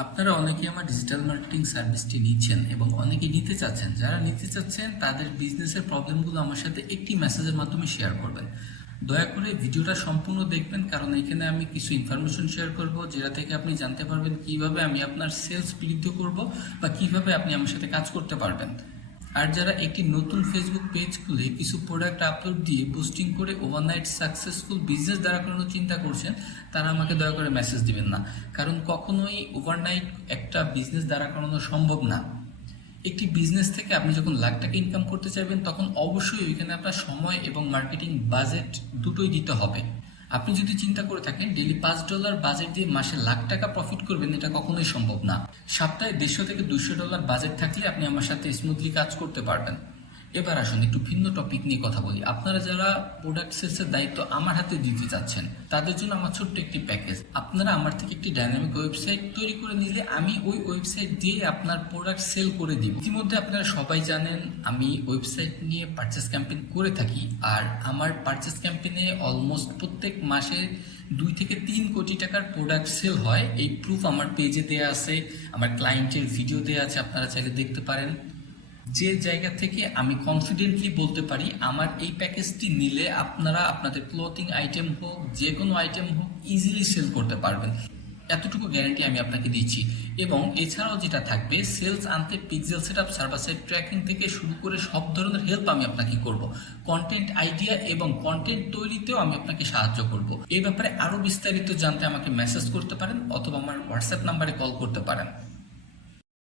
আপনারা অনেকেই আমার ডিজিটাল মার্কেটিং সার্ভিসটি নিচ্ছেন এবং অনেকেই নিতে চাচ্ছেন। যারা নিতে চাচ্ছেন তাদের বিজনেসের প্রবলেমগুলো আমার সাথে একটি মেসেজের মাধ্যমে শেয়ার করবেন। দয়া করে ভিডিওটা সম্পূর্ণ দেখবেন, কারণ এখানে আমি কিছু ইনফরমেশন শেয়ার করব যেটা থেকে আপনি জানতে পারবেন কিভাবে আমি আপনার সেলস বৃদ্ধি করব বা কিভাবে আপনি আমার সাথে কাজ করতে পারবেন। আর যারা একটি নতুন ফেসবুক পেজ খুলে কিছু প্রোডাক্ট আপলোড দিয়ে বুস্টিং করে ওভারনাইট সাকসেসফুল বিজনেস দাঁড়া করানোর চিন্তা করছেন, তারা আমাকে দয়া করে মেসেজ দিবেন না। কারণ কখনোই ওভারনাইট একটা বিজনেস দাঁড়া করানো সম্ভব না। একটি বিজনেস থেকে আপনি যখন লাখ টাকা ইনকাম করতে চাইবেন, তখন অবশ্যই ওইখানে আপনার সময় এবং মার্কেটিং বাজেট দুটোই দিতে হবে। আপনি যদি চিন্তা করে থাকেন ডেইলি $5 বাজেট দিয়ে মাসে লাখ টাকা প্রফিট করবেন, এটা কখনোই সম্ভব না। সপ্তাহে 150 থেকে $200 বাজেট থাকলে আপনি আমার সাথে স্মুথলি কাজ করতে পারবেন। এবার আসুন একটু ভিন্ন টপিক নিয়ে কথা বলি। আপনারা যারা প্রোডাক্ট সেলসের দায়িত্ব আমার হাতে দিতে চাচ্ছেন, তাদের জন্য আমার ছোট্ট একটি প্যাকেজ। আপনারা আমার থেকে একটি ডাইনামিক ওয়েবসাইট তৈরি করে নিলে আমি ওই ওয়েবসাইট দিয়ে আপনার প্রোডাক্ট সেল করে দিব। ইতিমধ্যে আপনারা সবাই জানেন আমি ওয়েবসাইট নিয়ে পারচেস ক্যাম্পেইন করে থাকি, আর আমার পারচেস ক্যাম্পেইনে অলমোস্ট প্রত্যেক মাসে 2 থেকে 3 কোটি টাকার প্রোডাক্ট সেল হয়। এই প্রুফ আমার পেজে দেওয়া আছে, আমার ক্লায়েন্টের ভিডিও দেওয়া আছে, আপনারা চাইলে দেখতে পারেন। যে জায়গা থেকে আমি কনফিডেন্টলি বলতে পারি আমার এই প্যাকেজটি নিলে আপনারা আপনাদের ক্লথিং আইটেম হোক, যে কোনো আইটেম হোক, ইজিলি সেল করতে পারবেন, এতটুকু গ্যারান্টি আমি আপনাকে দিচ্ছি। এবং এছাড়াও যেটা থাকবে, সেলস আনতে pixel setup, server side tracking থেকে শুরু করে সব ধরনের হেল্প আমি আপনাকে করব। কন্টেন্ট আইডিয়া এবং কন্টেন্ট তৈরিতেও আমি আপনাকে সাহায্য করব। এই ব্যাপারে আরো বিস্তারিত জানতে আমাকে মেসেজ করতে পারেন অথবা আমার হোয়াটসঅ্যাপ নাম্বারে কল করতে পারেন।